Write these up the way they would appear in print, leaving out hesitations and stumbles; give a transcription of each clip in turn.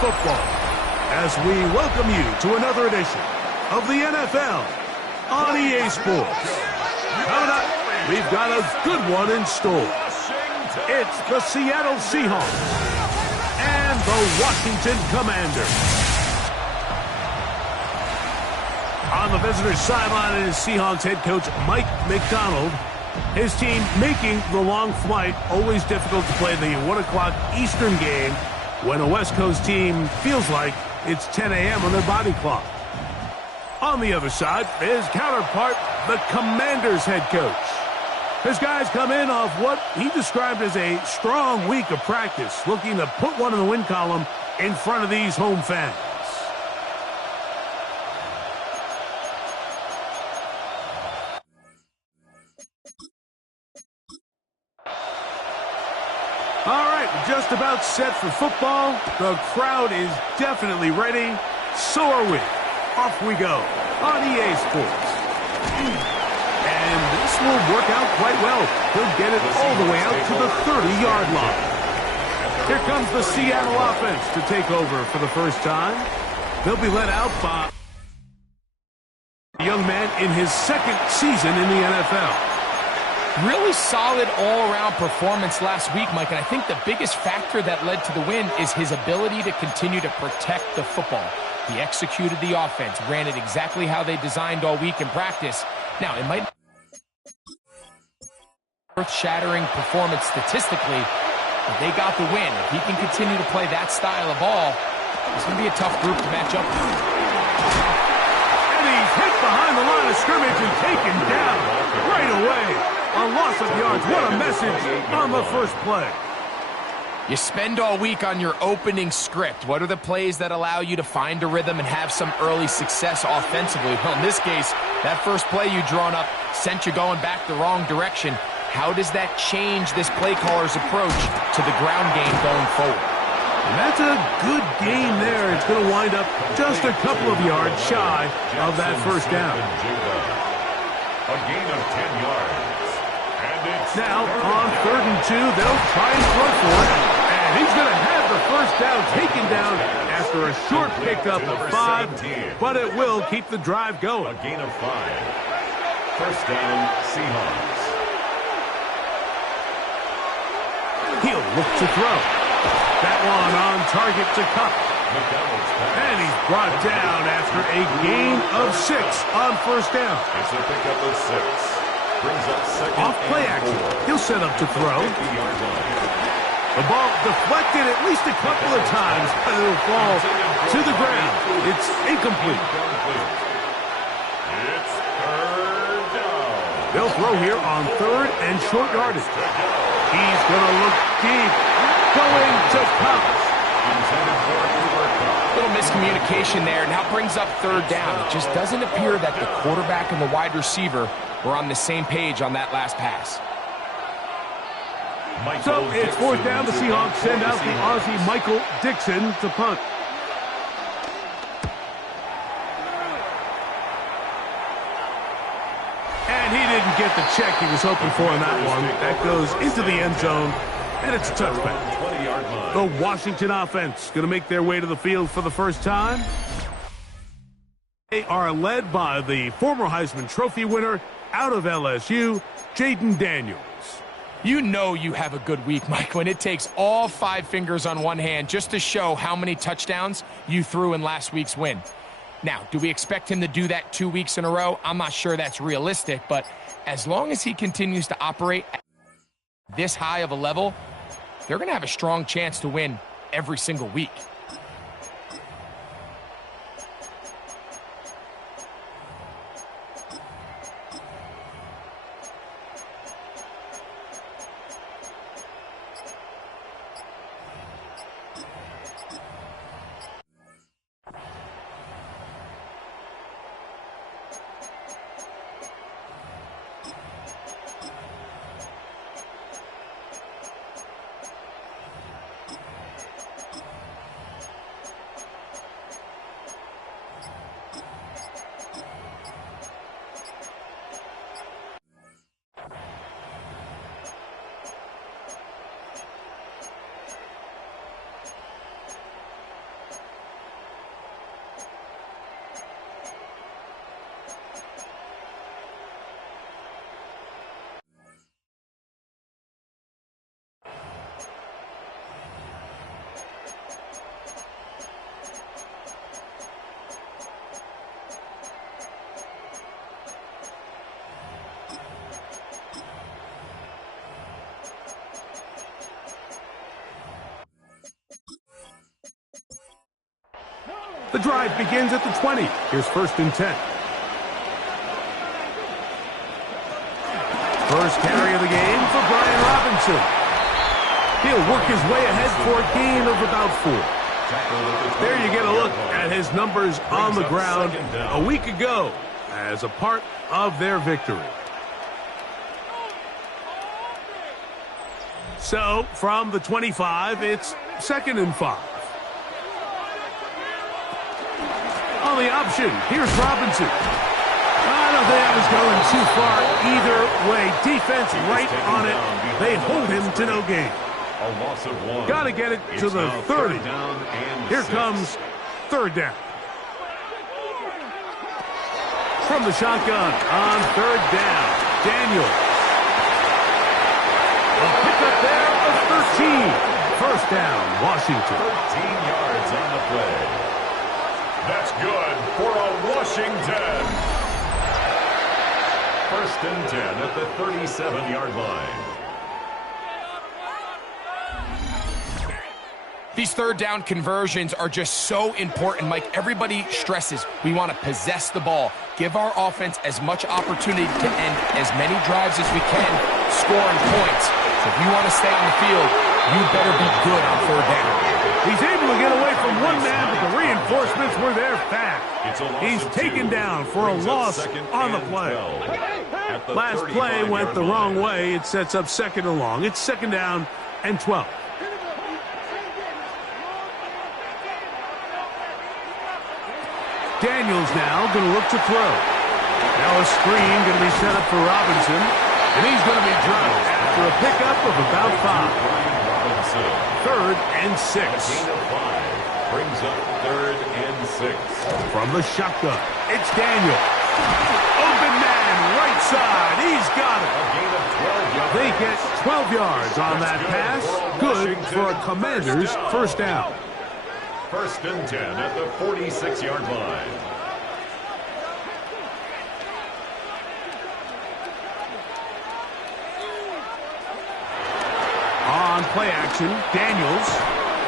football as we welcome you to another edition of the NFL on EA Sports. Coming up, we've got a good one in store. It's the Seattle Seahawks and the Washington Commanders. On the visitor's sideline is Seahawks head coach Mike McDonald. His team making the long flight. Always difficult to play the 1 o'clock Eastern game when a West Coast team feels like it's 10 a.m. on their body clock. On the other side, his counterpart, the Commanders head coach. His guys come in off what he described as a strong week of practice, looking to put one in the win column in front of these home fans. All right, just about set for football. The crowd is definitely ready. So are we. Off we go on EA Sports. And this will work out quite well. He'll get it all the way out to the 30-yard line. Here comes the Seattle offense to take over for the first time. They'll be led out by a young man in his second season in the NFL. Really solid all-around performance last week, Mike, and I think the biggest factor that led to the win is his ability to continue to protect the football. He executed the offense, ran it exactly how they designed all week in practice. Now, it might be earth-shattering performance statistically, but they got the win. If he can continue to play that style of ball, it's going to be a tough group to match up with. And he's hit behind the line of scrimmage and taken down right away. A loss of yards. What a message on the first play. You spend all week on your opening script. What are the plays that allow you to find a rhythm and have some early success offensively? Well, in this case, that first play you drawn up sent you going back the wrong direction. How does that change this play caller's approach to the ground game going forward? And that's a good game there. It's going to wind up just a couple of yards shy of that first down. A gain of 10 yards. Now, on 3rd and 2, they'll try and throw for it. And he's going to have the first down taken down after a short pickup of 5. But it will keep the drive going. A gain of 5. First down, Seahawks. He'll look to throw. That one on target to Cup. And he's brought down after a gain of 6 on first down. It's a pickup of 6. Brings up second. Off play action. He'll set up to throw. The ball deflected at least a couple of times, but it'll fall to the ground. It's incomplete. It's 3rd down. They'll throw here on 3rd and short yardage. He's going to look deep. Going to Cup. A little miscommunication there. Now brings up 3rd down. It just doesn't appear that the quarterback and the wide receiver were on the same page on that last pass. So it's 4th down. The Seahawks send out the Aussie Michael Dixon to punt. And he didn't get the check he was hoping for on that one. That goes into the end zone, and it's a touchback. The Washington offense going to make their way to the field for the first time. They are led by the former Heisman Trophy winner out of LSU, Jaden Daniels. You know you have a good week, Mike, when it takes all 5 fingers on one hand just to show how many touchdowns you threw in last week's win. Now, do we expect him to do that 2 weeks in a row? I'm not sure that's realistic, but as long as he continues to operate at this high of a level, they're going to have a strong chance to win every single week. The drive begins at the 20. Here's 1st and 10. First carry of the game for Brian Robinson. He'll work his way ahead for a gain of about 4. There you get a look at his numbers on the ground a week ago as a part of their victory. So, from the 25, it's 2nd and 5. On the option, here's Robinson. I don't think I was going too far either way. Defense right on it. They hold him to no gain. A loss of 1. Got to get it to the 30. Here comes 3rd down. From the shotgun on 3rd down, Daniel. A pickup there of 13. 1st down, Washington. 13 yards on the play. That's good for a Washington. 1st and 10 at the 37-yard line. These 3rd down conversions are just so important, Mike. Everybody stresses we want to possess the ball, give our offense as much opportunity to end as many drives as we can, scoring points. So if you want to stay on the field, you better be good on 3rd down. He's able to get away from one man, but the reinforcements were there fast. He's taken down for a loss on the play. Last play went the wrong way. It sets up 2nd and long. It's 2nd down and 12. Daniels now going to look to throw. Now a screen going to be set up for Robinson, and he's going to be dropped after a pickup of about 5. 3rd and 6. Gain of 5 brings up 3rd and 6. From the shotgun, it's Daniel. Open man, right side. He's got it. A gain of 12 yards. They get 12 yards on that pass. Good for a Commanders' 1st down. 1st and 10 at the 46-yard line. On play action, Daniels.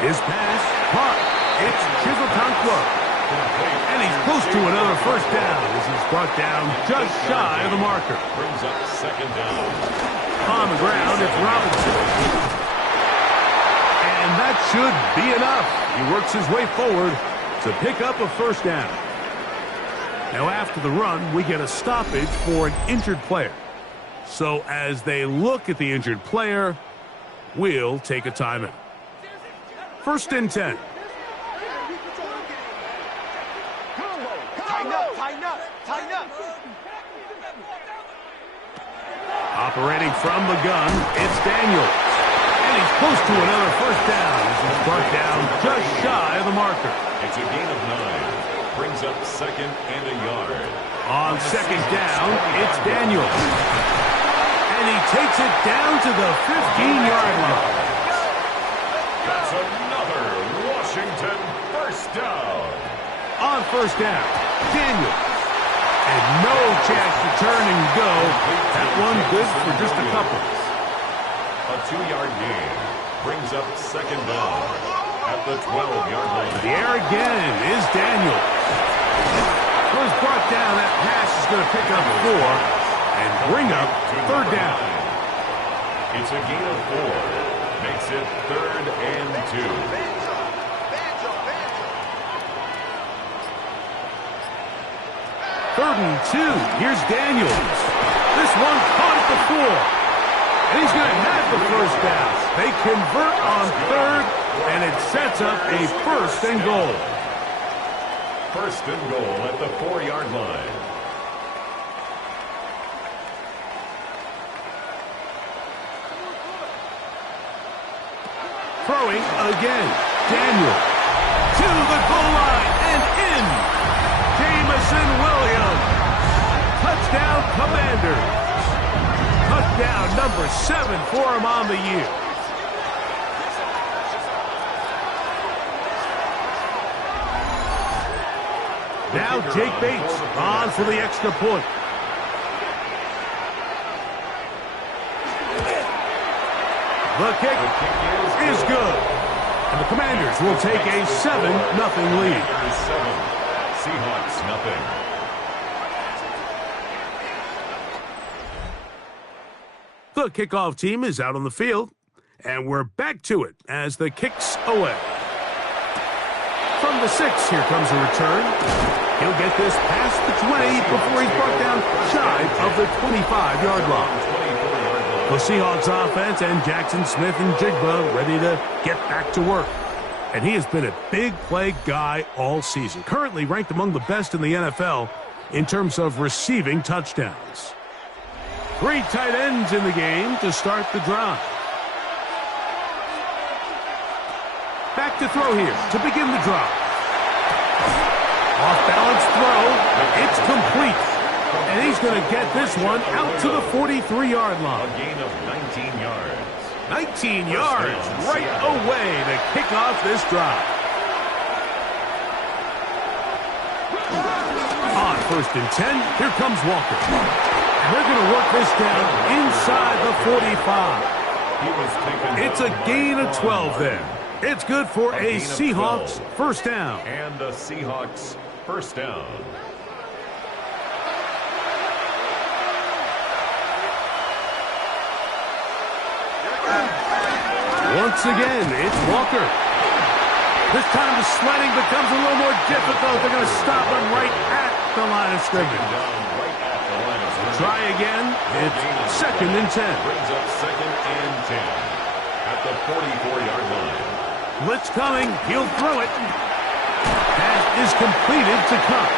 His pass, caught. It's Chizotankwa. And he's close to another 1st down as he's brought down just shy of the marker. Brings up 2nd down. On the ground, it's Robinson. And that should be enough. He works his way forward to pick up a 1st down. Now after the run, we get a stoppage for an injured player. So as they look at the injured player, we'll take a timeout. 1st and 10. Operating from the gun, it's Daniels. And he's close to another 1st down as he's brought down just shy of the marker. It's a gain of 9. Brings up 2nd and a yard. On 2nd down, it's Daniels. And he takes it down to the 15-yard line. That's another Washington 1st down. On 1st down, Daniels. And no chance to turn and go. That one good for just a couple. A 2-yard gain brings up 2nd down at the 12-yard line. The air again is Daniels. Was brought down. That pass is going to pick up 4 and bring up 3rd down. It's a gain of 4. Makes it 3rd and 2. 3rd and 2. Here's Daniels. This one caught at the 4. And he's going to have the 1st down. They convert on 3rd, and it sets up a 1st and goal. 1st and goal at the 4-yard line. Throwing again. Daniel to the goal line and in. Jamison Williams. Touchdown, Commanders. Touchdown number 7 for him on the year. Now Jake Bates on for the extra point. The kick is good. And the Commanders will take a 7-0 lead. 7, Seahawks nothing. The kickoff team is out on the field, and we're back to it as the kick's away. From the 6, here comes a return. He'll get this past the 20 before he's brought down shy of the 25-yard line. The Seahawks offense and Jackson Smith and Jigba ready to get back to work. And he has been a big play guy all season. Currently ranked among the best in the NFL in terms of receiving touchdowns. 3 tight ends in the game to start the drive. Back to throw here to begin the drive. Off-balance throw. It's complete. And he's going to get this one out to the 43-yard line. A gain of 19 yards. 19 yards right away to kick off this drive. On 1st and 10, here comes Walker. And they're going to work this down inside the 45. It's a gain of 12 there. It's good for a Seahawks first down. And a Seahawks first down. Once again, it's Walker. This time the sledding becomes a little more difficult. They're going to stop him right at the line of scrimmage. Try again. It's 2nd and 10. Brings up 2nd and 10 at the 44-yard line. Blitz coming. He'll throw it. Pass is completed to Cup.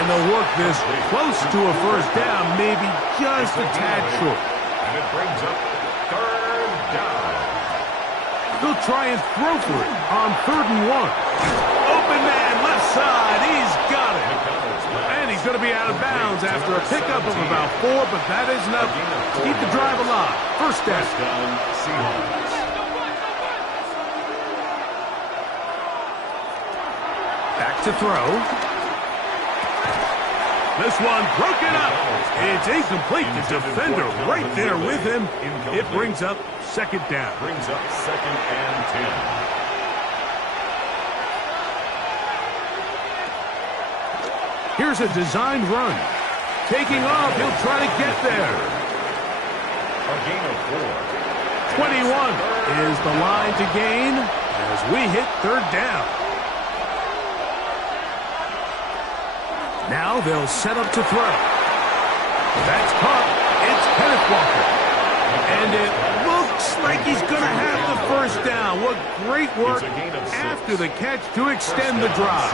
And they'll work this close to a first down, maybe just a tad short. And it brings up 3rd down. They'll try and throw for it on 3rd and 1. Open man, left side. He's got it. And he's going to be out of bounds after a pickup of about 4, but that is enough to keep the drive alive. First down. Seahawks. Back to throw. This one broken up. It's incomplete. The defender right there with him. It brings up 2nd down. Brings up 2nd and 10. Here's a designed run. Taking off. He'll try to get there. A gain of 4. 21 is the line to gain as we hit 3rd down. Now they'll set up to throw. That's caught. It's Kenneth Walker. And it looks like he's going to have the first down. What great work after the catch to extend the drive.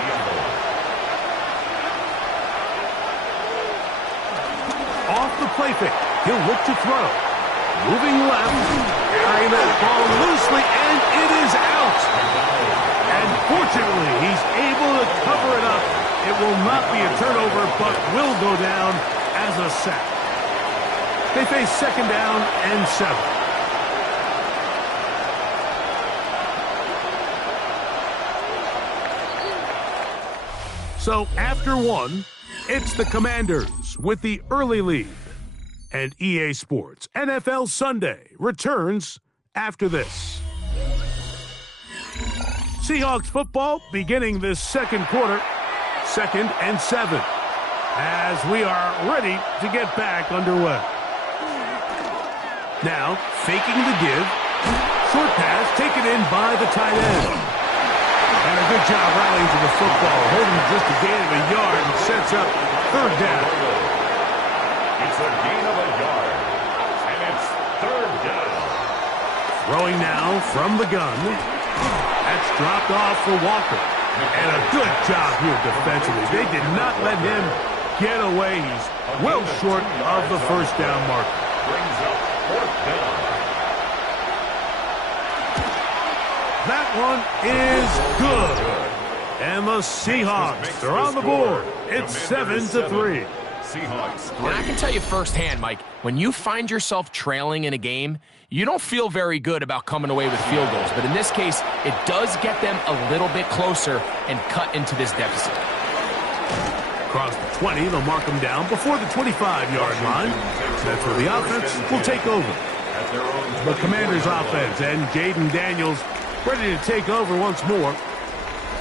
Off the play fake. He'll look to throw. Moving left. Carrying that ball loosely, and it is out. And fortunately, he's able to cover it up. It will not be a turnover, but will go down as a sack. They face 2nd down and 7. So after 1, it's the Commanders with the early lead. And EA Sports NFL Sunday returns after this. Seahawks football beginning this 2nd quarter. 2nd and 7 as we are ready to get back underway. Now, faking the give. Short pass taken in by the tight end. And a good job rallying to the football, holding just a gain of a yard and sets up 3rd down. It's a gain of a yard, and it's 3rd down. Throwing now from the gun. That's dropped off for Walker. And a good job here defensively. They did not let him get away. He's well short of the first down mark. Brings up 4th down. That one is good. And the Seahawks are on the board. It's 7-3. Seahawks. And I can tell you firsthand, Mike, when you find yourself trailing in a game, you don't feel very good about coming away with field goals. But in this case, it does get them a little bit closer and cut into this deficit. Across the 20, they'll mark them down before the 25-yard line. That's where the offense will take over. The Commanders' offense and Jaden Daniels ready to take over once more.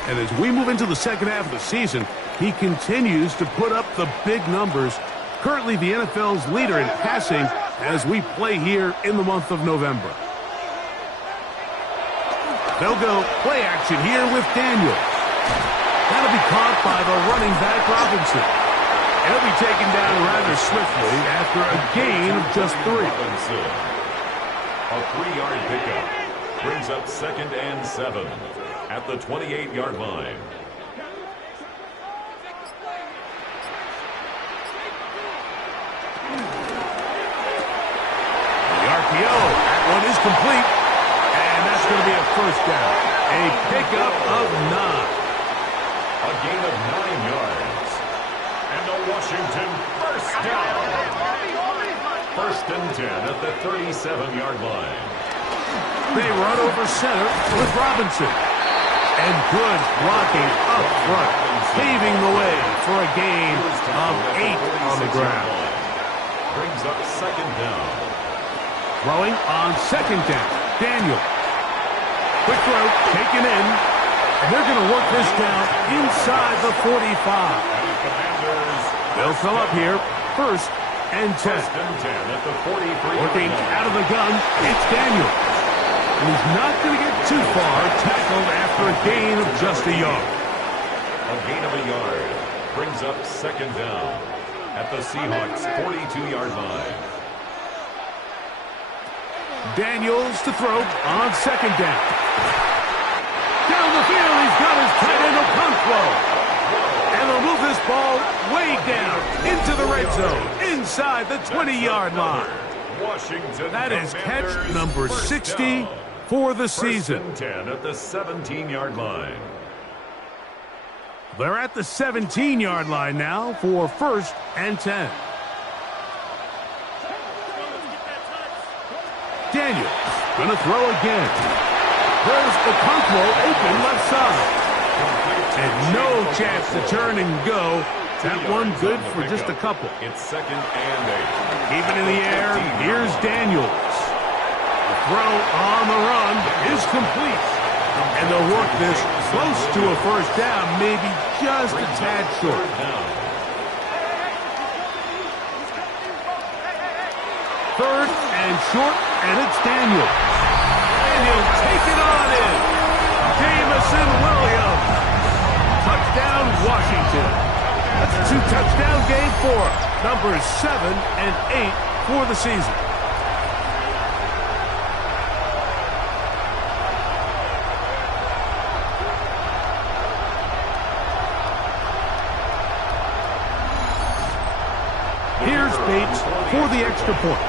And as we move into the second half of the season, he continues to put up the big numbers. Currently the NFL's leader in passing as we play here in the month of November. They'll go play action here with Daniels. That'll be caught by the running back Robinson. He'll be taken down rather swiftly after a gain of just 3. A 3-yard pickup brings up 2nd and 7 at the 28-yard line. The RPO, that one is complete, and that's going to be a first down. A pickup of 9. A gain of 9 yards. And a Washington first down. 1st and 10 at the 37-yard line. They run over center with Robinson. And good blocking up front, paving the way for a gain of 8 on the ground. Brings up 2nd down. Throwing on 2nd down. Daniel. Quick throw, taken in. And they're going to work this down inside the 45. They'll fill up here. 1st and 10. 1st and 10 at the 43. Working out of the gun, it's Daniel. And he's not going to get too far, tackled after a gain of just a yard. A gain of a yard brings up 2nd down at the Seahawks 42-yard line. Daniels to throw on 2nd down. Down the field, he's got his tight end Okonkwo. And they'll move this ball way down into the red zone, inside the 20-yard line. Washington That is catch number 60 for the season. 1st and 10 at the 17-yard line. They're at the 17-yard line now for 1st and 10. Daniels gonna throw again. There's Okonkwo open left side. And no chance to turn and go. That one good for just a couple. It's 2nd and 8. Even in the air, here's Daniels. The throw on the run is complete. And they'll work this close to a first down, maybe just a tad short. 3rd and short, and it's Daniels. And he'll take it on in. Jamison Williams. Touchdown, Washington. That's a 2-touchdown game for numbers 7 and 8 for the season. Here's Bates for the extra point.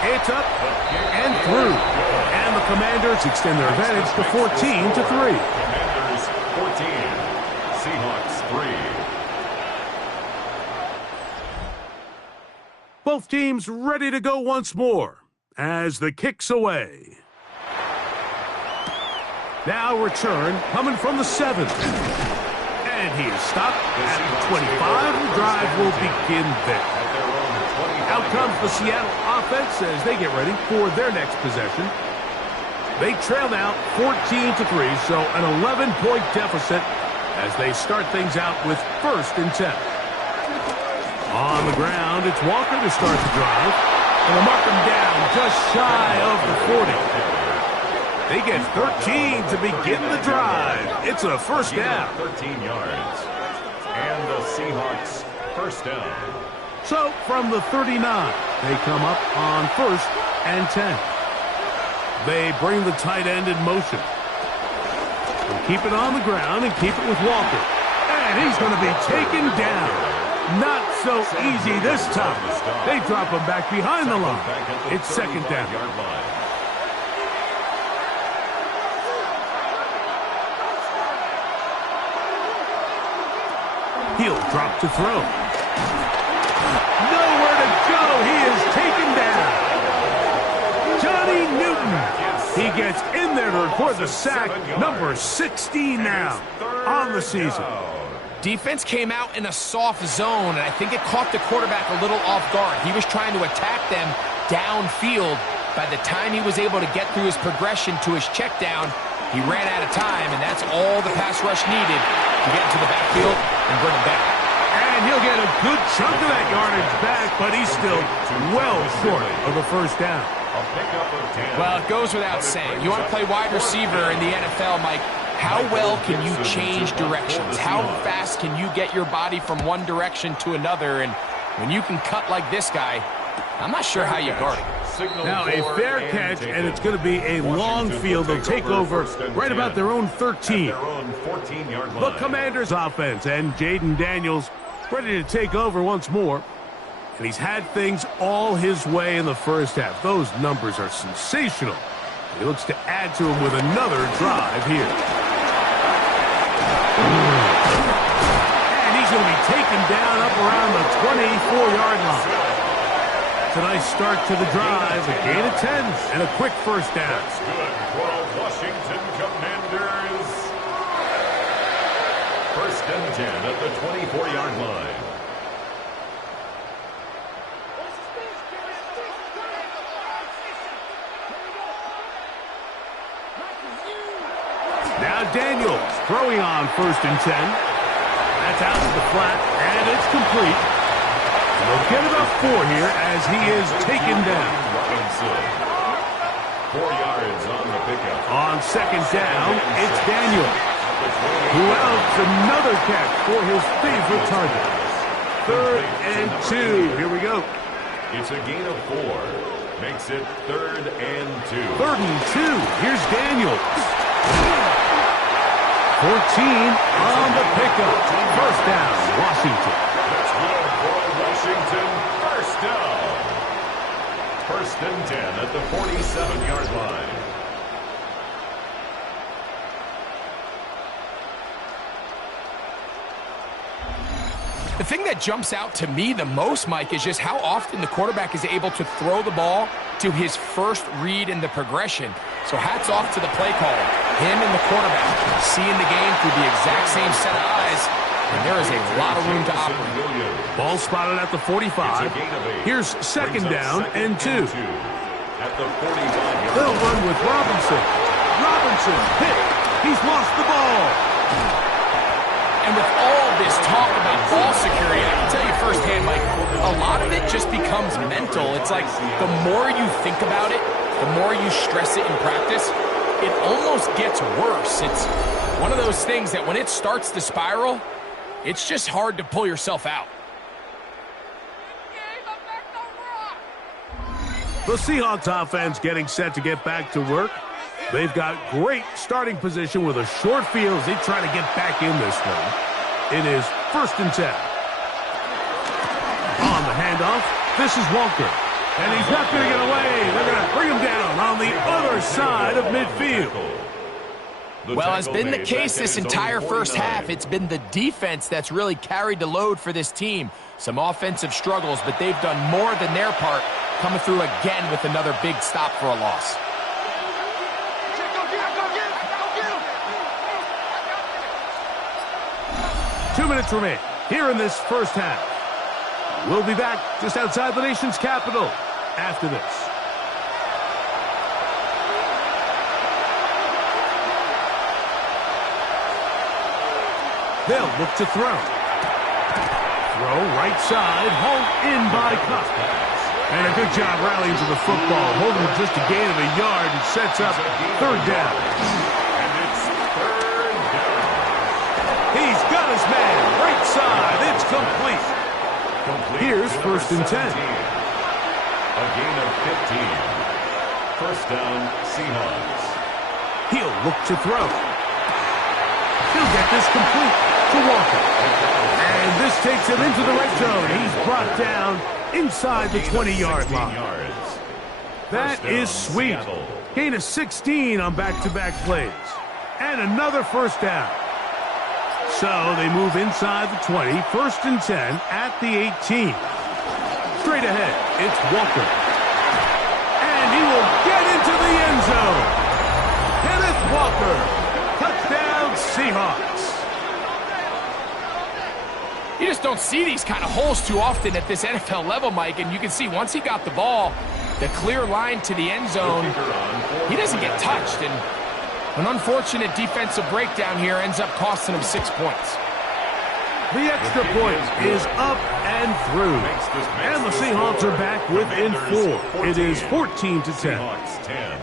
It's up and through. And the Commanders extend their advantage to 14-3. Commanders 14, Seahawks 3. Both teams ready to go once more as the kick's away. Now return coming from the 7th. And he is stopped at the 25. The drive will begin there. Out comes the Seattle offense as they get ready for their next possession. They trail now 14-3, so an 11-point deficit as they start things out with 1st and 10. On the ground, it's Walker to start the drive. And they'll mark him down just shy of the 40. They get 13 to begin the drive. It's a first down. 13 yards. And the Seahawks first down. So from the 39, they come up on 1st and 10. They bring the tight end in motion. They'll keep it on the ground and keep it with Walker. And he's going to be taken down. Not so easy this time. They drop him back behind the line. It's 2nd down. He'll drop to throw. Nowhere to go. He is taken down. Johnny Newton. He gets in there to record the sack. Number 16 now on the season. Defense came out in a soft zone, and I think it caught the quarterback a little off guard. He was trying to attack them downfield. By the time he was able to get through his progression to his check down, he ran out of time, and that's all the pass rush needed to get into the backfield and bring him back. And he'll get a good chunk of that yardage back, but he's still well short of a first down. Well, it goes without saying. You want to play wide receiver in the NFL, Mike. How well can you change directions? How fast can you get your body from one direction to another? And when you can cut like this guy, I'm not sure how you guard it. Now a fair catch, and it's going to be a long field. They'll take over right about their own 13. The Commanders' offense, and Jaden Daniels ready to take over once more. And he's had things all his way in the first half. Those numbers are sensational. He looks to add to them with another drive here. And he's going to be taken down up around the 24-yard line. It's a nice start to the drive, a gain of 10, and a quick first down. That's good for Washington Commanders. First and 10 at the 24-yard line. Now Daniels throwing on first and 10. That's out to the flat, and it's complete. They'll get about 4 here as he is taken down. 4 yards on the pickup. On second down, it's Daniels, who outs another catch for his favorite target. 3rd and 2. Here we go. It's a gain of 4. Makes it 3rd and 2. 3rd and 2. Here's Daniels. 14 on the pickup. First down, Washington. That's good for Washington. First down. 1st and 10 at the 47-yard line. The thing that jumps out to me the most, Mike, is just how often the quarterback is able to throw the ball to his first read in the progression. So hats off to the play caller. Him and the quarterback seeing the game through the exact same set of eyes, and there is a lot of room to operate. Ball spotted at the 45. Here's second down and 2. At the 45-yard They'll line. run with Robinson. Robinson hit. He's lost the ball. And with all this talk about ball security, I can tell you firsthand, Mike, a lot of it just becomes mental. It's like the more you think about it, the more you stress it in practice, it almost gets worse. It's one of those things that when it starts to spiral, it's just hard to pull yourself out. The Seahawks offense getting set to get back to work. They've got great starting position with a short field as they try to get back in this one. It is 1st and 10. On the handoff, this is Walker. And he's not going to get away. They're going to bring him down on the other side of midfield. Well, as been the case this entire first half, it's been the defense that's really carried the load for this team. Some offensive struggles, but they've done more than their part, coming through again with another big stop for a loss. Two minutes remain here in this first half. We'll be back just outside the nation's capital after this. They'll look to throw. Throw right side, hauled in by Cup. And a good job rallying to the football, holding just a gain of a yard and sets up 3rd down. And it's 3rd down. He's got his man, right side, it's complete. Here's to 1st and 10. A gain of 15. First down, Seahawks. He'll look to throw. He'll get this complete to Walker. And this takes him into the red zone. He's brought down inside the 20-yard line. That is sweet. Gain of 16 on back-to-back plays. And another first down. So they move inside the 20, 1st and 10 at the 18. Straight ahead, it's Walker. And he will get into the end zone. Kenneth Walker. Touchdown, Seahawks. You just don't see these kind of holes too often at this NFL level, Mike, and you can see once he got the ball, The clear line to the end zone, he doesn't get touched, and an unfortunate defensive breakdown here ends up costing him 6 points. The extra point is up and through, and the Seahawks are back within 4. It is 14-10.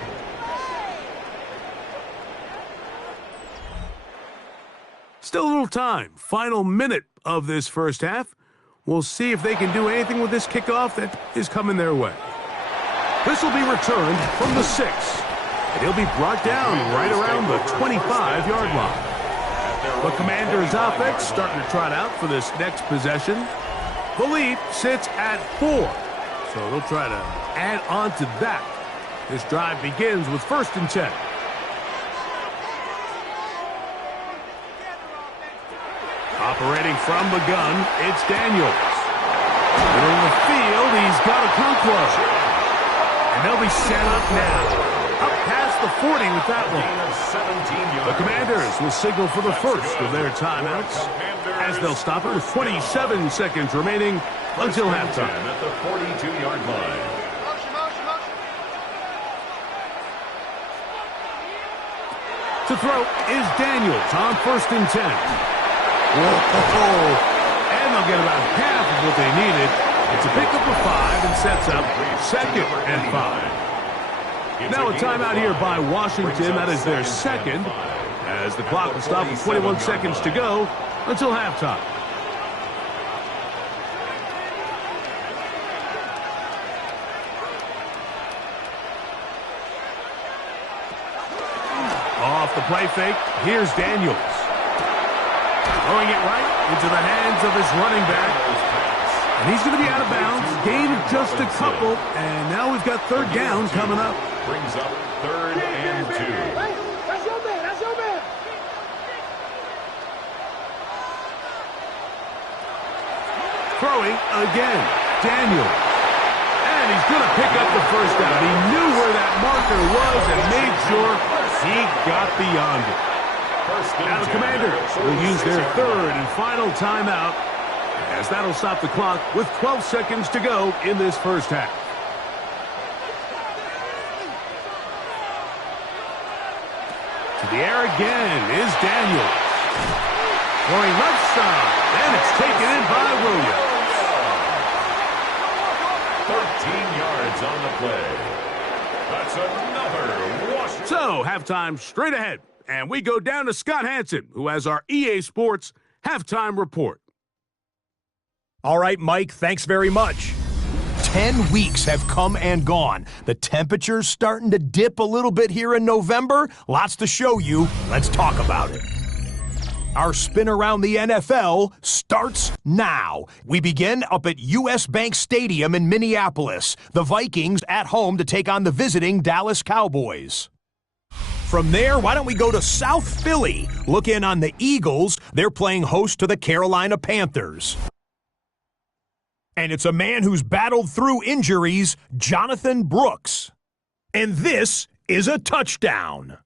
Still a little time. Final minute of this first half. We'll see if they can do anything with this kickoff that is coming their way. This will be returned from the 6. And he'll be brought down right around the 25-yard line. The Commanders' offense starting to trot out for this next possession. The lead sits at 4. So they'll try to add on to that. This drive begins with 1st and 10. Operating from the gun, it's Daniels. Middle of the field, he's got a Conquo. And they'll be set up now. Up past the 40 with that one. The Commanders will signal for the first of their timeouts as they'll stop it with 27 seconds remaining until halftime. At the 42-yard line. To throw is Daniels on 1st and 10. Whoa. And they'll get about half of what they needed. It's a pickup of 5 and sets up 2nd and 5. Now a timeout here by Washington. That is their second, as the clock will stop with 21 seconds to go until halftime. Off the play fake, here's Daniels. Throwing it right into the hands of his running back. And he's going to be out of bounds. Gain of just a couple. And now we've got 3rd down coming up. Brings up 3rd and 2. That's your man. That's your man. Throwing again. Daniels. And he's going to pick up the 1st down. He knew where that marker was and made sure he got beyond it. Now the Commanders will use their 3rd and final timeout, as that'll stop the clock with 12 seconds to go in this first half. To the air again is Daniels. Throwing left side, and it's taken in by Williams. 13 yards on the play. That's another Washington. So, halftime straight ahead. And we go down to Scott Hansen, who has our EA Sports halftime report. All right, Mike, thanks very much. 10 weeks have come and gone. The temperature's starting to dip a little bit here in November. Lots to show you. Let's talk about it. Our spin around the NFL starts now. We begin up at US Bank Stadium in Minneapolis. The Vikings at home to take on the visiting Dallas Cowboys. From there, why don't we go to South Philly? Look in on the Eagles. They're playing host to the Carolina Panthers. And it's a man who's battled through injuries, Jonathan Brooks. And this is a touchdown.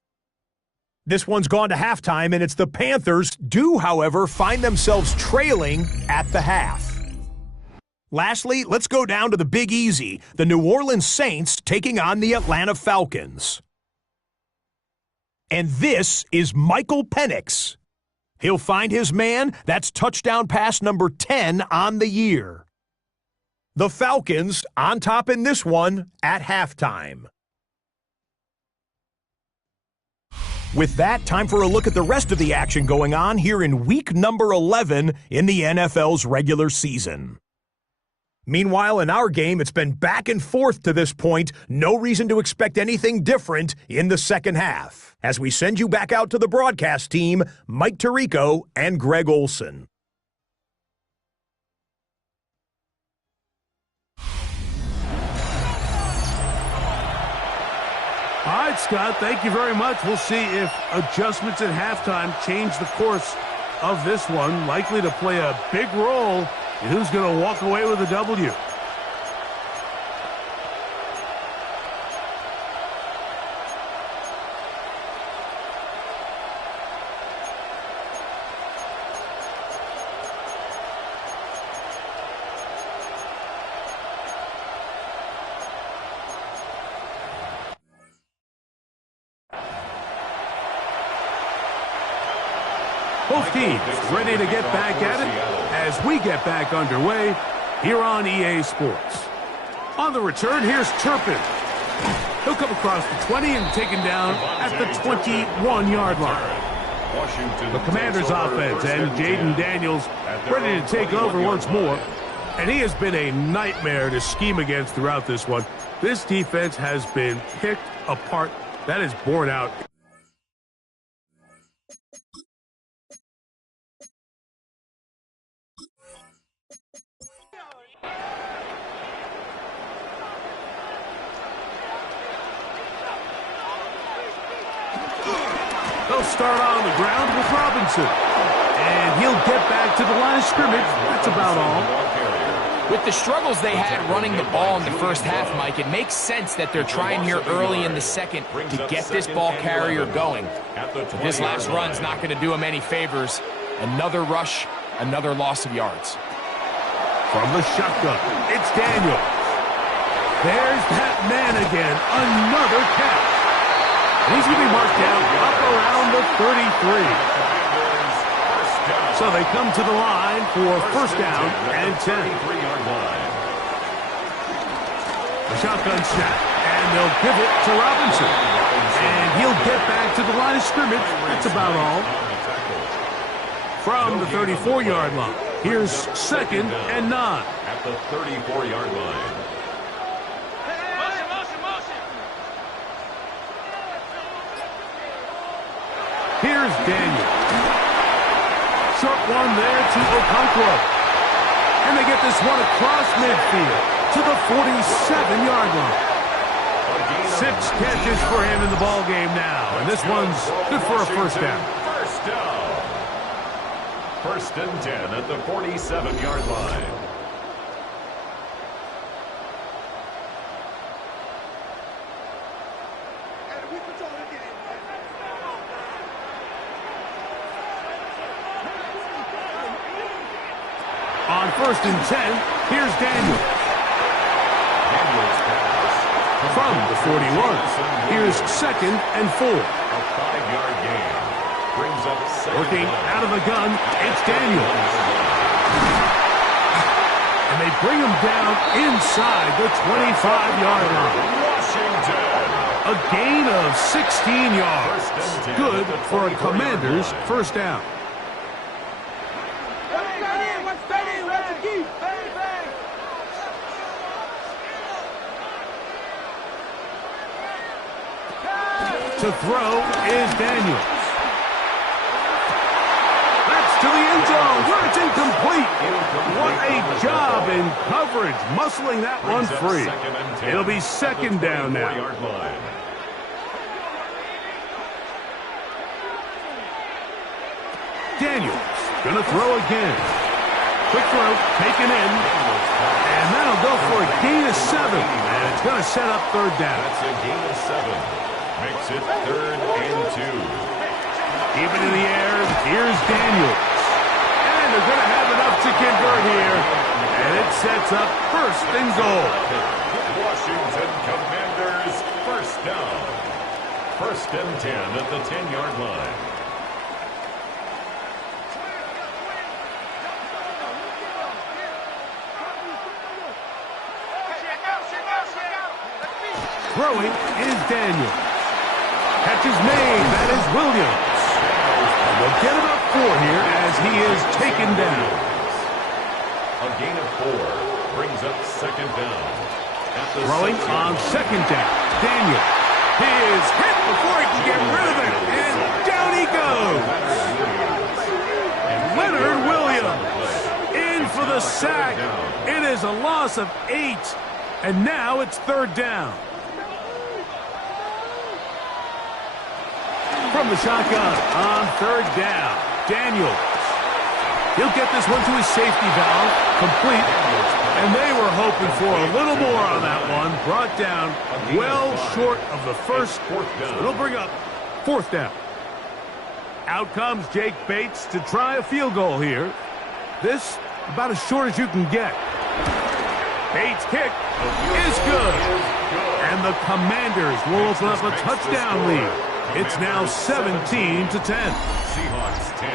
This one's gone to halftime, and it's the Panthers do, however, find themselves trailing at the half. Lastly, let's go down to the Big Easy, the New Orleans Saints taking on the Atlanta Falcons. And this is Michael Penix. He'll find his man. That's touchdown pass number 10 on the year. The Falcons on top in this one at halftime. With that, time for a look at the rest of the action going on here in week number 11 in the NFL's regular season. Meanwhile, in our game, it's been back and forth to this point. No reason to expect anything different in the second half. As we send you back out to the broadcast team, Mike Tirico and Greg Olson. All right, Scott, thank you very much. We'll see if adjustments at halftime change the course of this one. Likely to play a big role in who's going to walk away with a W. Both teams ready to get back at it as we get back underway here on EA Sports. On the return, here's Turpin. He'll come across the 20 and taken down at the 21-yard line. The Commanders' offense and Jaden Daniels ready to take over once more. And he has been a nightmare to scheme against throughout this one. This defense has been picked apart. That is borne out. They'll start on the ground with Robinson. And he'll get back to the line of scrimmage. That's about all. With the struggles they had running the ball in the first half, Mike, it makes sense that they're trying here early in the second to get this ball carrier going. But this last run's not going to do him any favors. Another rush, another loss of yards. From the shotgun, it's Daniel. There's that man again, another catch. He's going to be marked down up around the 33. So they come to the line for first down and 10. The shotgun snap, and they'll give it to Robinson. And he'll get back to the line of scrimmage. That's about all. From the 34-yard line, here's second and 9. At the 34-yard line. Here's Daniel. Short one there to Okonkwo. And they get this one across midfield to the 47-yard line. 6 catches for him in the ball game now. And this one's good for a first down. First down. First and 10 at the 47-yard line. On first and 10, here's Daniel. From the 41, here's second and 4. A 5-yard gain. Brings up Working out of the gun, it's Daniel. And they bring him down inside the 25-yard line. Washington. A gain of 16 yards. Good for a Commander's first down. To throw is Daniels. That's to the end zone where it's incomplete. What a job in coverage, muscling that one free. It'll be second down now. Daniels gonna throw again. Quick throw, taken in. And that'll go for a gain of 7. And it's gonna set up third down. That's a gain of 7. Makes it third and 2. Keep it in the air. Here's Daniels. And they're going to have enough to convert here. And it sets up first and goal. Washington Commanders first down. First and 10 at the 10-yard line. Throwing is Daniels. Catch is made. That is Williams. And they'll get about 4 here as he is taken down. A gain of 4 brings up second down. Throwing on second down. Daniel. He is hit before he can get rid of it. And down he goes. Leonard Williams in for the sack. It is a loss of 8. And now it's third down. From the shotgun on third down, Daniels. He'll get this one to his safety valve, complete. And they were hoping for a little more on that one. Brought down well short of the first. It'll bring up fourth down. Out comes Jake Bates to try a field goal here. This about as short as you can get. Bates' kick is good. And the Commanders will open up a touchdown lead. It's now 17-10.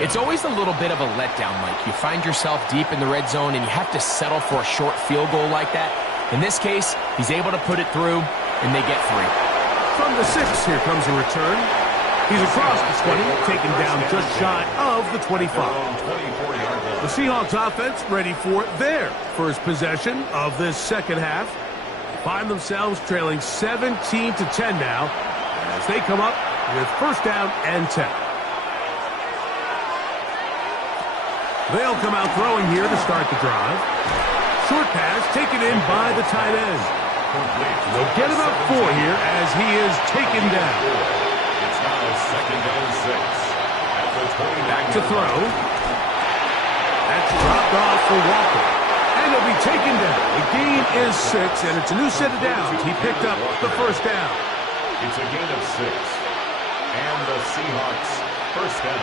It's always a little bit of a letdown, Mike. You find yourself deep in the red zone, and you have to settle for a short field goal like that. In this case, he's able to put it through, and they get 3. From the 6, here comes a return. He's across the 20, taken down just shy of the 25. The Seahawks offense ready for their first possession of this second half. Find themselves trailing 17-10 now as they come up with first down and 10. They'll come out throwing here to start the drive. Short pass taken in by the tight end. They'll get about 4 here as he is taken down. It's now second and 6 at the 20. Back to throw. That's dropped off for Walker. And he'll be taken down. The gain is 6, and it's a new set of downs. He picked up the first down. It's a gain of 6. And the Seahawks first down.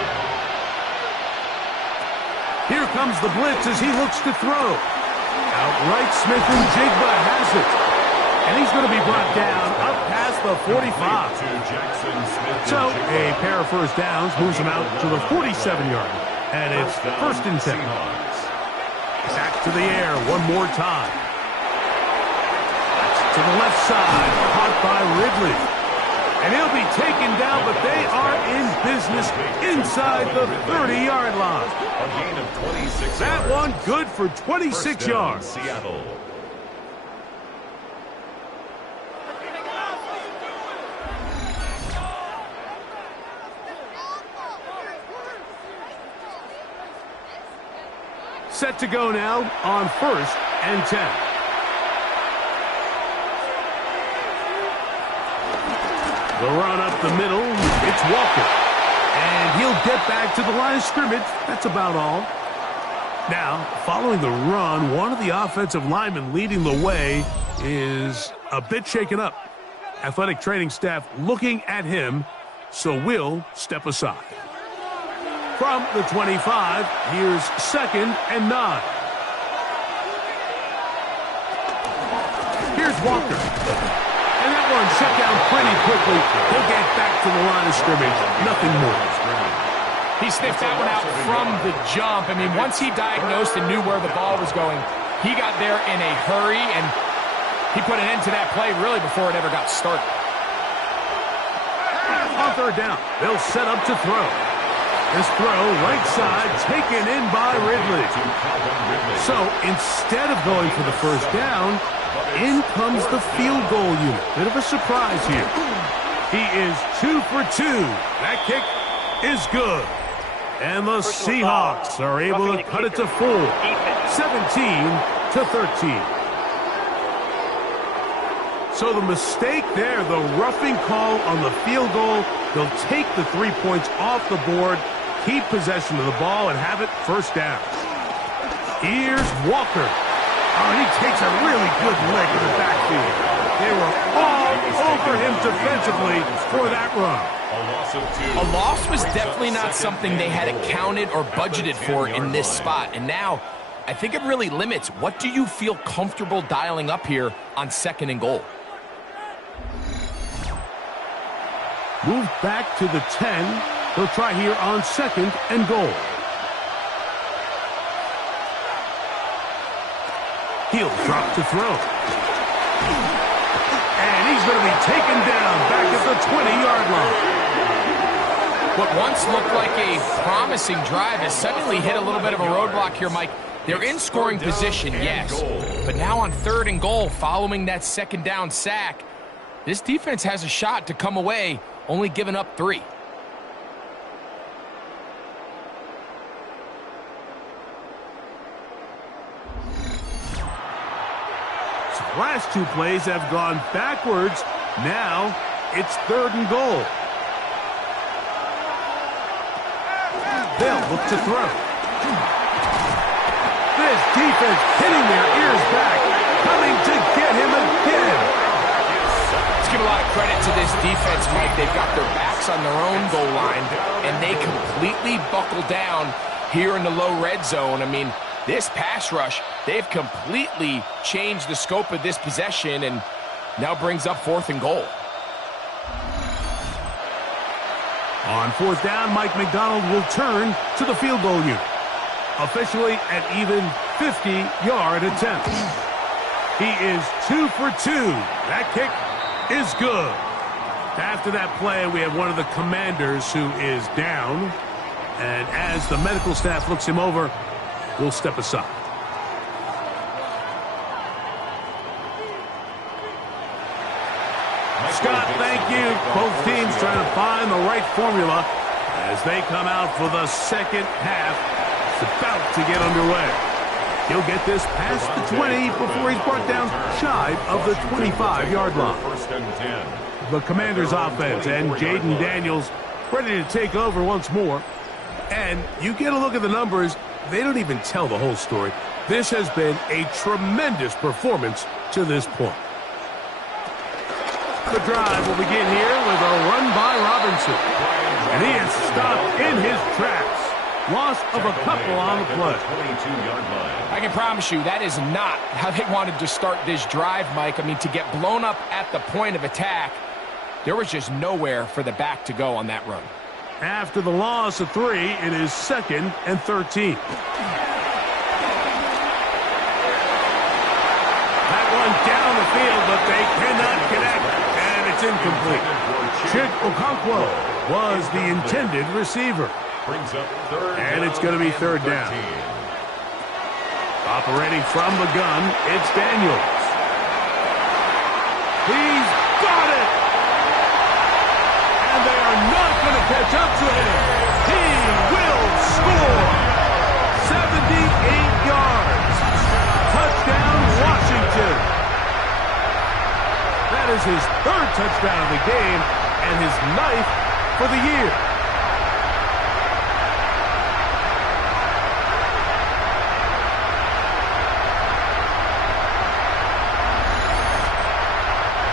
Here comes the blitz as he looks to throw. Outright Smith-Njigba has it. And he's going to be brought down up past the 45. So a pair of first downs moves him out to the 47-yard. And it's first and 10. Back to the air one more time. To the left side, caught by Ridley. And he'll be taken down, but they are in business inside the 30-yard line. A gain of 26 That yards. one good for 26 yards. Seattle. Set to go now on first and 10. The run up the middle, it's Walker. And he'll get back to the line of scrimmage. That's about all. Now, following the run, one of the offensive linemen leading the way is a bit shaken up. Athletic training staff looking at him, so we'll step aside. From the 25, here's second and 9. Here's Walker. And that one shut down pretty quickly. He'll get back to the line of scrimmage. Nothing more. He sniffed that one out from the jump. I mean, once he diagnosed and knew where the ball was going, he got there in a hurry, and he put an end to that play really before it ever got started. On third down, they'll set up to throw. This throw, right side, taken in by Ridley. So instead of going for the first down, in comes the field goal unit. Bit of a surprise here. He is 2 for 2. That kick is good. And the Seahawks are able to cut it to 4. 17-13. So the mistake there, the roughing call on the field goal, they'll take the 3 points off the board, keep possession of the ball, and have it first down. Here's Walker. Oh, he takes a really good leg in the backfield. They were all over him defensively for that run. A loss was definitely not something they had accounted or budgeted for in this spot. And now, I think it really limits. What do you feel comfortable dialing up here on second and goal? Move back to the 10. They'll try here on second and goal. He'll drop to throw. And he's going to be taken down back at the 20-yard line. What once looked like a promising drive has suddenly hit a little bit of a roadblock here, Mike. They're in scoring position, yes. But now on third and goal, following that second down sack, this defense has a shot to come away, only giving up 3. Last 2 plays have gone backwards. Now it's third and goal. They'll look to throw. This defense hitting their ears back, coming to get him again. Let's give a lot of credit to this defense, Mike. They've got their backs on their own goal line, and they completely buckle down here in the low red zone. I mean, this pass rush, they've completely changed the scope of this possession and now brings up fourth and goal. On fourth down, Mike McDonald will turn to the field goal unit. Officially an even 50-yard attempt. He is 2 for 2. That kick is good. After that play, we have one of the commanders who is down. And as the medical staff looks him over, we'll step aside. Scott, thank you. Both teams trying to find the right formula as they come out for the second half. It's about to get underway. He'll get this past the 20 before he's brought down shy of the 25-yard line. First and 10. The Commanders' offense and Jaden Daniels ready to take over once more. And you get a look at the numbers, they don't even tell the whole story. This has been a tremendous performance to this point. The drive will begin here with a run by Robinson. And he is stopped in his tracks. Loss of a couple on the play. 22-yard line. I can promise you that is not how they wanted to start this drive, Mike. I mean, to get blown up at the point of attack, there was just nowhere for the back to go on that run. After the loss of 3, it is 2nd and 13. That one down the field, but they cannot connect, and it's incomplete. Chick Okonkwo was the intended receiver. Brings up third And it's going to be third down. Operating from the gun, it's Daniels. He's got it! And they are not going to catch up to him. He will score. 78 yards. Touchdown, Washington. That is his 3rd touchdown of the game and his 9th for the year.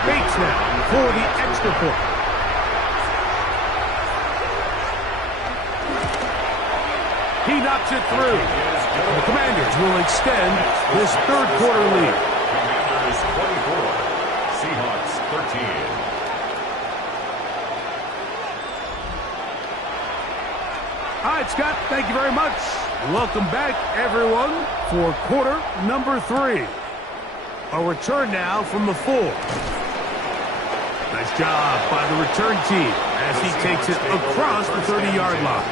Bates now for the extra point. He knocks it through. The Commanders will extend this 3rd quarter lead. Commanders 24, Seahawks 13. All right, Scott, thank you very much. Welcome back, everyone, for quarter number 3. A return now from the 4. Nice job by the return team as he takes it across the 30-yard line.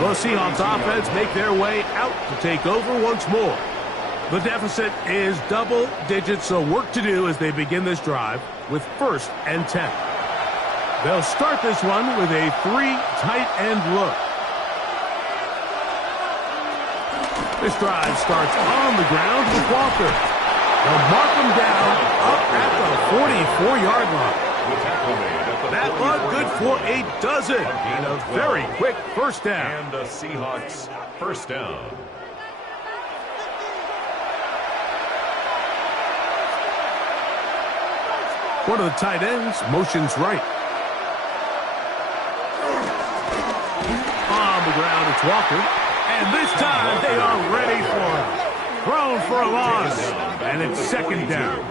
The Seahawks offense make their way out to take over once more. The deficit is double digits, so work to do as they begin this drive with 1st and 10. They'll start this one with a 3 tight end look. This drive starts on the ground with Walker. They'll mark him down up at the 44-yard line. That one good for a dozen and a very quick first down. And the Seahawks first down. One of the tight ends motions right. On the ground, it's Walker. And this time they are ready for him. Thrown for a loss. And it's 2nd down.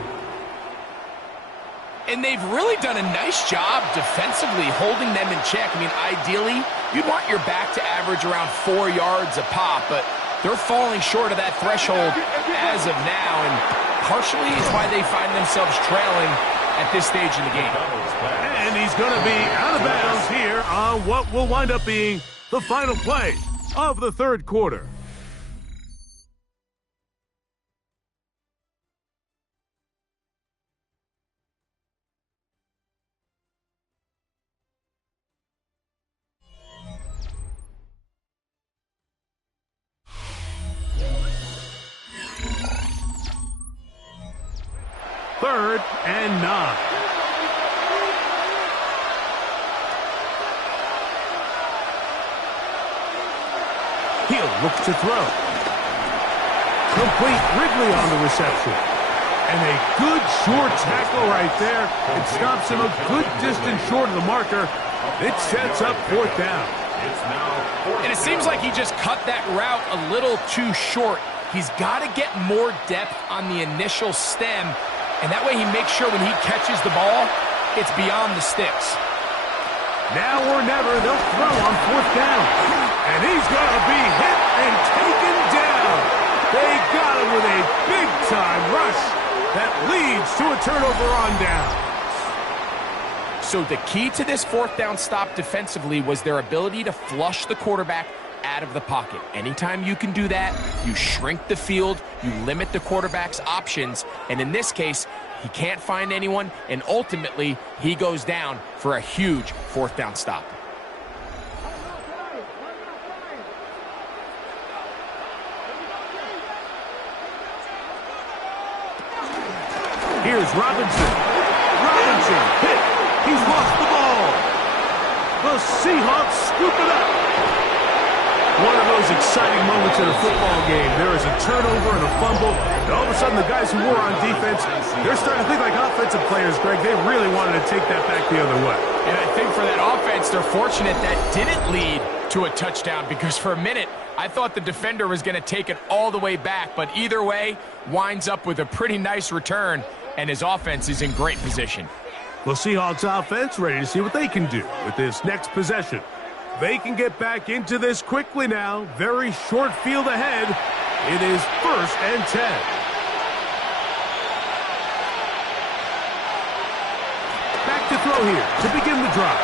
And they've really done a nice job defensively holding them in check. I mean, ideally, you'd want your back to average around 4 yards a pop, but they're falling short of that threshold as of now, and partially it's why they find themselves trailing at this stage in the game. And he's going to be out of bounds here on what will wind up being the final play of the 3rd quarter. Third and 9. Hill looks to throw. Complete Ridley on the reception. And a good short tackle right there. It stops him a good distance short of the marker. It sets up 4th down. And it seems like he just cut that route a little too short. He's got to get more depth on the initial stem, and that way he makes sure when he catches the ball, it's beyond the sticks. Now or never, they'll throw on 4th down. And he's going to be hit and taken down. They got him with a big-time rush that leads to a turnover on down. So the key to this 4th down stop defensively was their ability to flush the quarterback out of the pocket. Anytime you can do that, you shrink the field, you limit the quarterback's options, and in this case, he can't find anyone, and ultimately, he goes down for a huge 4th down stop. Here's Robinson. Robinson hit. He's lost the ball. The Seahawks scoop it up. One of those exciting moments in a football game. There is a turnover and a fumble, and all of a sudden the guys who were on defense, they're starting to think like offensive players, Greg. They really wanted to take that back the other way. And I think for that offense, they're fortunate that didn't lead to a touchdown, because for a minute, I thought the defender was going to take it all the way back, but either way, winds up with a pretty nice return, and his offense is in great position. The Seahawks offense ready to see what they can do with this next possession. They can get back into this quickly now. Very short field ahead. It is 1st and 10. Back to throw here to begin the drive.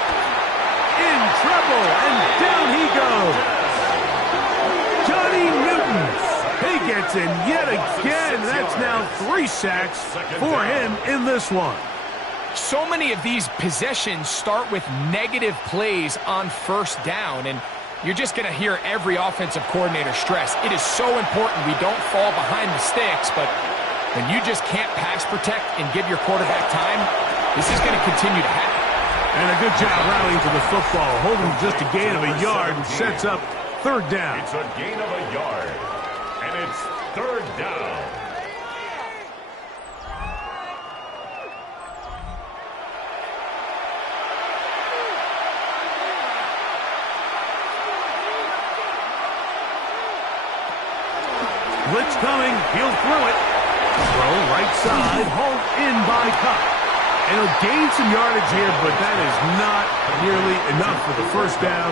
In trouble, and down he goes. Johnny Newton. He gets in yet again. That's now 3 sacks for him in this one. So many of these possessions start with negative plays on 1st down, and you're just going to hear every offensive coordinator stress. It is so important we don't fall behind the sticks, but when you just can't pass protect and give your quarterback time, this is going to continue to happen. And a good job rallying to the football, holding just a gain of a yard and sets up 3rd down. It's a gain of a yard, and it's 3rd down. Blitz coming, he'll throw it. Throw right side, hauled in by Cup. And he'll gain some yardage here, but that is not nearly enough for the 1st down.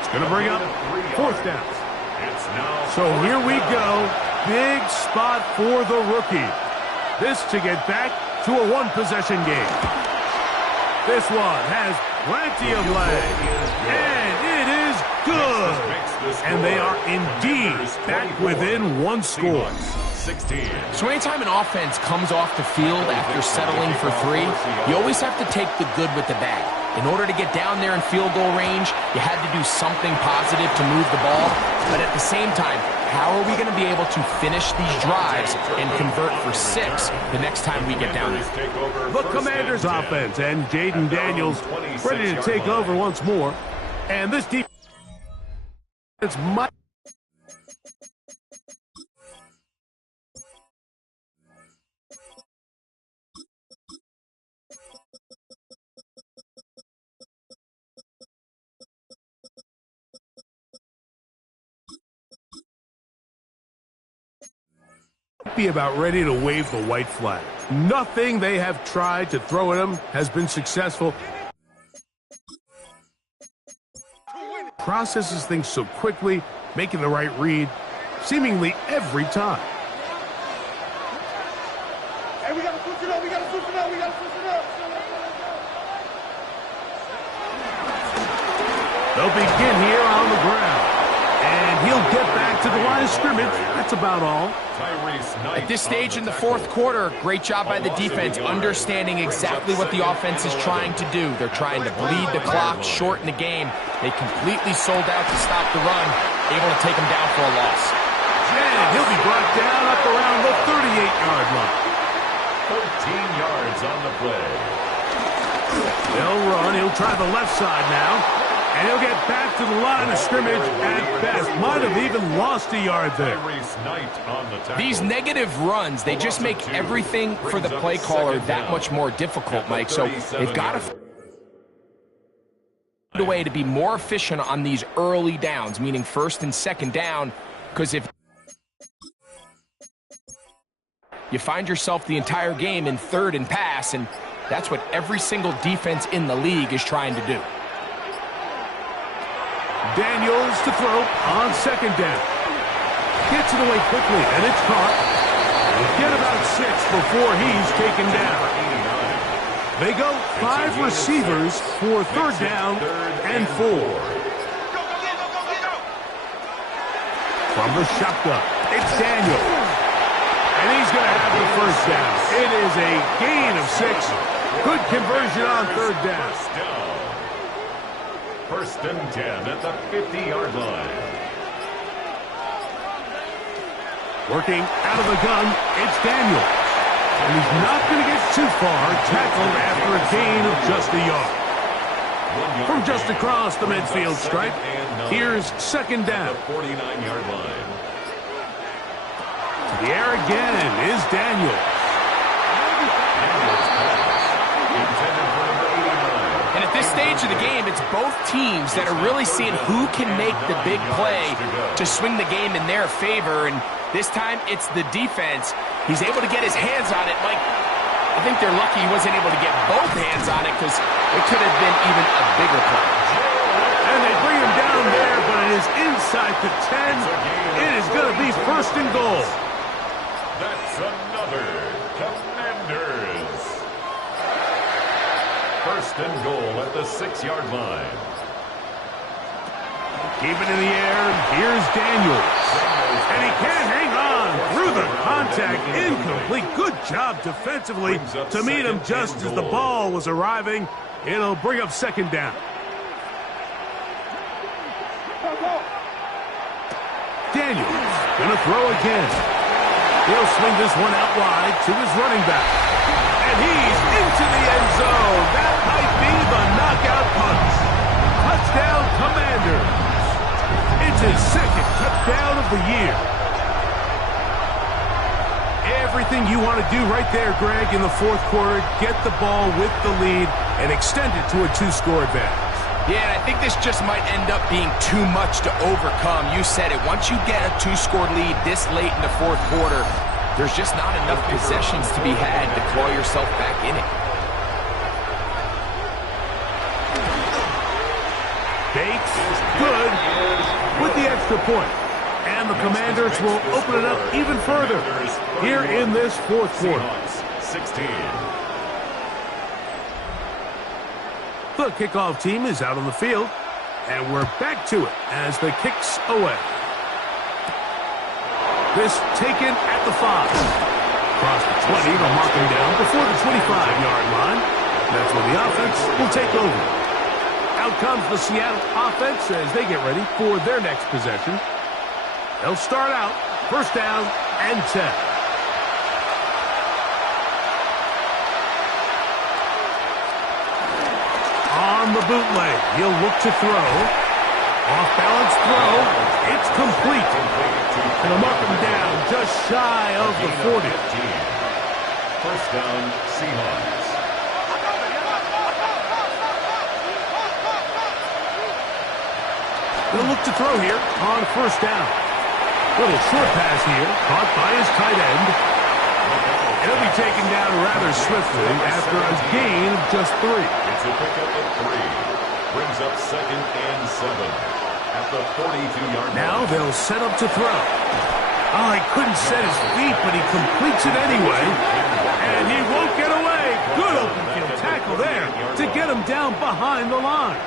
It's going to bring up 4th down. So here we go. Big spot for the rookie. This to get back to a 1-possession game. This one has plenty of leg. And it is good. And they are indeed back within 1 score. So anytime an offense comes off the field after settling for 3, you always have to take the good with the bad. In order to get down there in field goal range, you had to do something positive to move the ball. But at the same time, how are we going to be able to finish these drives and convert for 6 the next time we get down there? The Commanders offense and Jaden Daniels ready to take over once more. And this defense might... be about ready to wave the white flag. Nothing they have tried to throw at him has been successful. Processes things so quickly, making the right read, seemingly every time. Hey, we gotta switch it up, we gotta switch it up, we gotta switch it up. They'll begin here on the ground. And he'll get back to the line of scrimmage. That's about all. At this stage in the 4th quarter, great job by the defense, understanding exactly what the offense is trying to do. They're trying to bleed the clock, shorten the game. They completely sold out to stop the run, able to take him down for a loss. And he'll be brought down up around the 38-yard line. 13 yards on the play. They'll run. He'll try the left side now. And he'll get back to the line of scrimmage at best. Might have even lost a yard there. These negative runs, they just make everything for the play caller that much more difficult, Mike. So they've got to find a way to be more efficient on these early downs, meaning 1st and 2nd down, because if you find yourself the entire game in 3rd and pass, and that's what every single defense in the league is trying to do. Daniels to throw on second down. Gets it away quickly, and it's caught. Get about 6 before he's taken down. They go 5 receivers for third down and 4. From the shotgun, it's Daniels. And he's going to have the first down. It is a gain of 6. Good conversion on third down. First and 10 at the 50-yard line. Working out of the gun, it's Daniels. And he's not going to get too far, tackled after a gain of just a yard. From just across the midfield stripe, here's second down. 49-yard line. To the air again is Daniels. And at this stage of the game, it's both teams that are really seeing who can make the big play to swing the game in their favor. And this time, it's the defense. He's able to get his hands on it. Mike, I think they're lucky he wasn't able to get both hands on it because it could have been even a bigger play. And they bring him down there, but it is inside the 10. It is going to be first and goal. That's another Commanders. First and goal at the 6-yard line. Keep it in the air. Here's Daniels. And he can't hang on through the contact. Incomplete. Good job defensively to meet him just as the ball was arriving. It'll bring up second down. Daniels gonna throw again. He'll swing this one out wide to his running back. And he's into the end zone. That might be the knockout punch. Touchdown, Commanders. It's his second touchdown of the year. Everything you want to do right there, Greg, in the fourth quarter, get the ball with the lead and extend it to a 2-score advantage. Yeah, and I think this just might end up being too much to overcome. You said it. Once you get a 2-score lead this late in the fourth quarter, there's just not enough possessions to be had to claw yourself back in it. Bates, good, with the extra point. And the Commanders will open it up even further here in this fourth quarter. 16. The kickoff team is out on the field, and we're back to it as the kick's away. This taken at the 5. Across the 20, they'll mark him down before the 25-yard line. That's when the offense will take over. Out comes the Seattle offense as they get ready for their next possession. They'll start out first down and 10. On the bootleg, he'll look to throw. Off-balance throw. It's complete. And they'll mark him down just shy of the 40. First down, Seahawks. They'll look to throw here on first down. Little short pass here, caught by his tight end. He'll be taken down rather swiftly after a gain of just 3. It's a pickup of 3. Brings up second and 7 at the 42-yard line. Now they'll set up to throw. Oh, he couldn't set his feet, but he completes it anyway. And he won't get away. Good open field tackle there to get him down behind the line.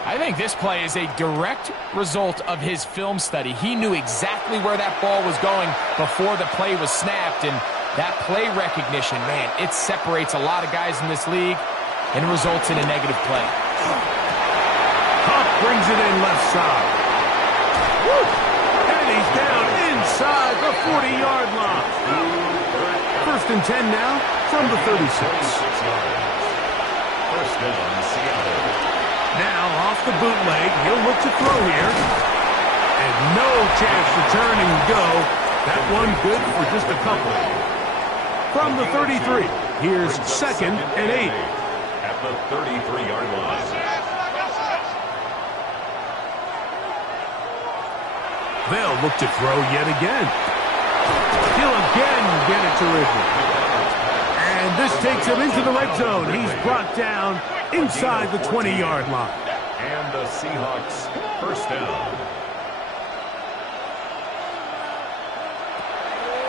I think this play is a direct result of his film study. He knew exactly where that ball was going before the play was snapped, and that play recognition, man, it separates a lot of guys in this league and results in a negative play. Huff brings it in left side. Woo! And he's down inside the 40-yard line. First and 10 now from the 36. First down, Seattle. Now off the bootleg, he'll look to throw here. And no chance to turn and go. That one good for just a couple. From the 33, here's second and 8. At the 33-yard line. They'll look to throw yet again. He'll again get it to Ridley. And this takes him into the red zone. He's brought down inside the 20-yard line. And the Seahawks first down.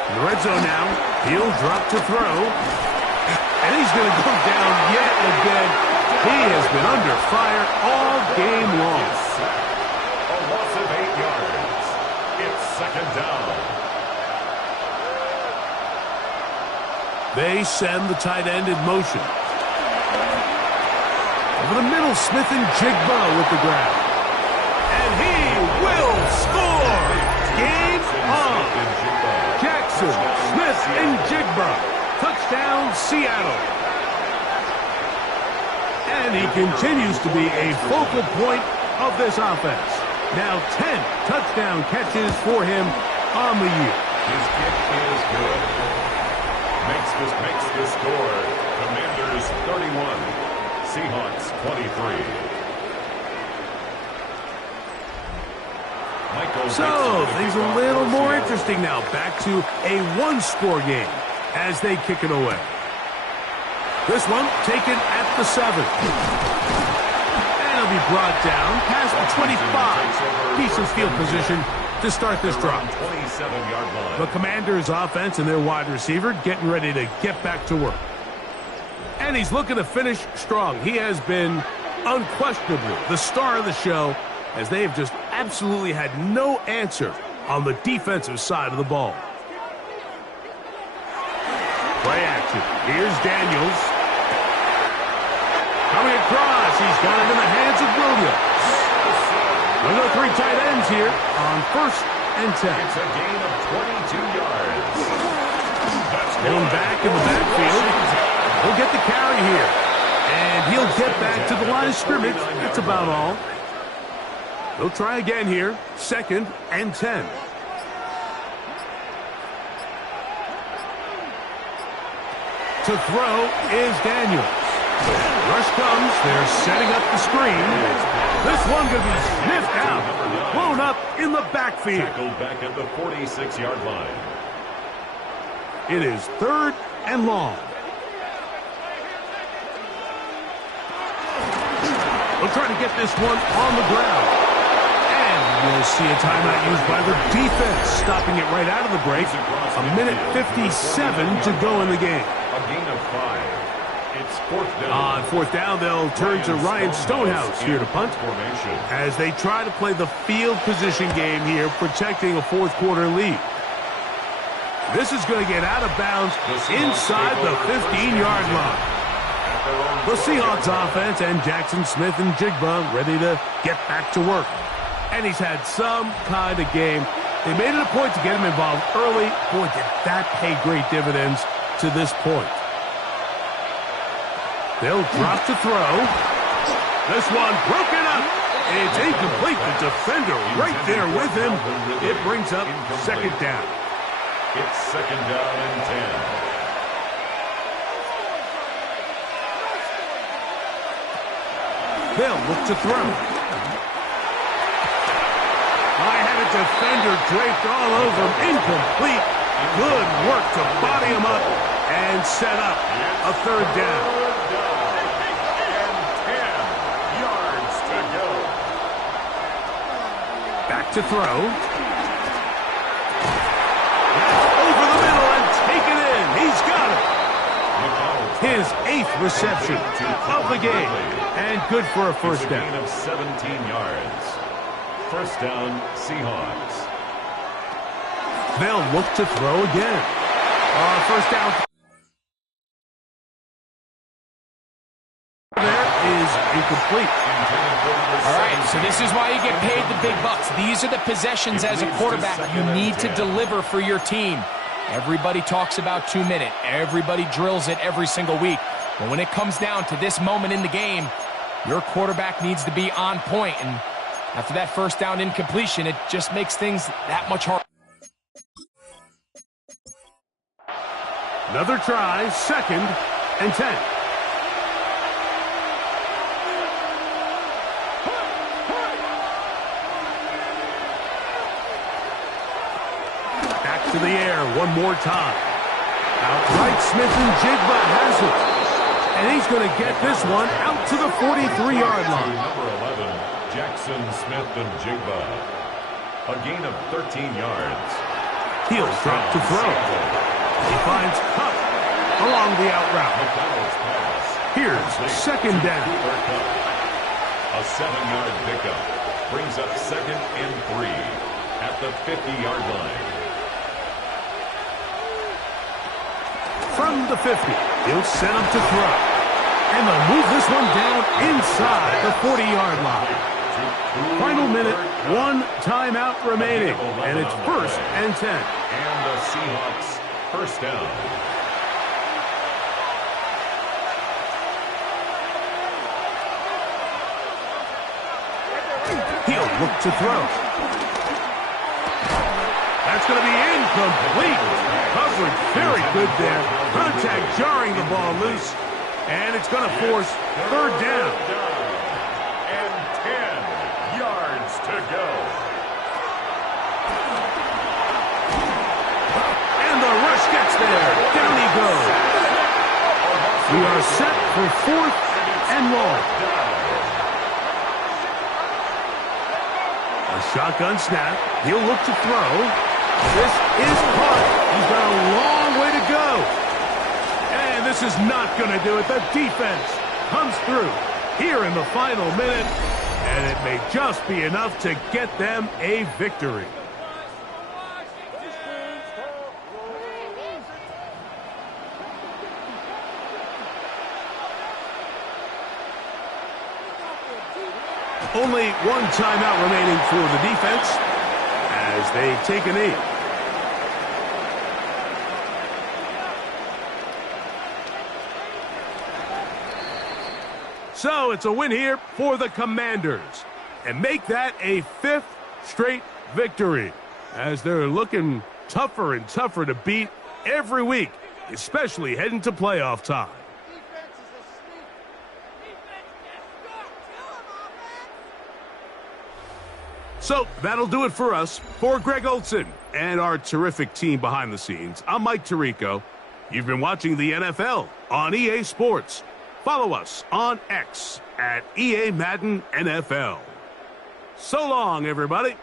In the red zone now. He'll drop to throw. And he's going to go down yet again. He has been under fire all game long. A loss of 8 yards. It's second down. They send the tight end in motion. Over the middle, Smith and Jigba with the grab. And he will score! Game on! Jackson, Smith, and Jigba. Touchdown, Seattle. And he continues to be a focal point of this offense. Now 10 touchdown catches for him on the year. His kick is good. Makes the score. Commanders 31. Seahawks 23. So, things a little more interesting now. Back to a one-score game as they kick it away. This one taken at the 7. And it'll be brought down past the 25. Decent field position to start this drive. 27-yard line. The Commanders' offense and their wide receiver getting ready to get back to work. And he's looking to finish strong. He has been unquestionably the star of the show, as they have just absolutely had no answer on the defensive side of the ball. Play action. Here's Daniels. Coming across. He's got it in the hands of Williams. We've got 3 tight ends here on 1st and 10. It's a gain of 22 yards. Going back in the backfield. He'll get the carry here. And he'll get back to the line of scrimmage. That's about all. They'll try again here. 2nd and 10. To throw is Daniels. Rush comes. They're setting up the screen. This one going to be sniffed out. Blown up in the backfield. Tackled back at the 46-yard line. It is 3rd and long. They'll try to get this one on the ground. You'll see a timeout used by the defense, stopping it right out of the break. A minute 57 to go in the game. A gain of 5. It's 4th down. On 4th down, they'll turn to Ryan Stonehouse here to punt. As they try to play the field position game here, protecting a 4th quarter lead. This is going to get out of bounds inside the 15-yard line. The Seahawks offense and Jackson, Smith, and Jigba ready to get back to work. And he's had some kind of game. They made it a point to get him involved early. Boy, did that pay great dividends to this point. They'll drop to throw. This one broken up. It's incomplete. The defender right there with him. It brings up 2nd down. It's 2nd down and 10. They'll look to throw. I had a defender draped all over him. Incomplete. Good work to body him up and set up a 3rd down. And 10 yards to go. Back to throw. That's over the middle and taken in. He's got it. His 8th reception of the game. And good for a 1st down. A gain of 17 yards. 1st down, Seahawks. They'll look to throw again. 1st down. There is incomplete. All right, so this is why you get paid the big bucks. These are the possessions as a quarterback you need to deliver for your team. Everybody talks about 2-minute. Everybody drills it every single week. But when it comes down to this moment in the game, your quarterback needs to be on point. And after that 1st down incompletion, it just makes things that much harder. Another try, 2nd and 10. Back to the air one more time. Outright, Smith and Jigba has it. And he's going to get this one out to the 43-yard line. Number 11, Jackson Smith-Njigba. A gain of 13 yards. He'll drop to throw. He finds Cup along the out route. McDonald's pass. Here's second down. A 7-yard pickup brings up 2nd and 3 at the 50-yard line. From the 50, he'll set him to throw. And they'll move this one down inside the 40-yard line. Final minute, 1 timeout remaining, and it's 1st and 10. And the Seahawks first down. He'll look to throw. That's going to be incomplete. Coverage very good there. Contact jarring the ball loose. And it's going to force 3rd down. And 10 yards to go. And the rush gets there. Down he goes. We are set for 4th and long. A shotgun snap. He'll look to throw. This is caught. He's got a long way to go. And this is not going to do it. The defense comes through here in the final minute. And it may just be enough to get them a victory. Only 1 timeout remaining for the defense as they take a knee. So it's a win here for the Commanders and make that a 5th straight victory as they're looking tougher and tougher to beat every week, especially heading to playoff time. So that'll do it for us. For Greg Olson and our terrific team behind the scenes, I'm Mike Tirico. You've been watching the NFL on EA Sports. Follow us on X at EA Madden NFL. So long, everybody.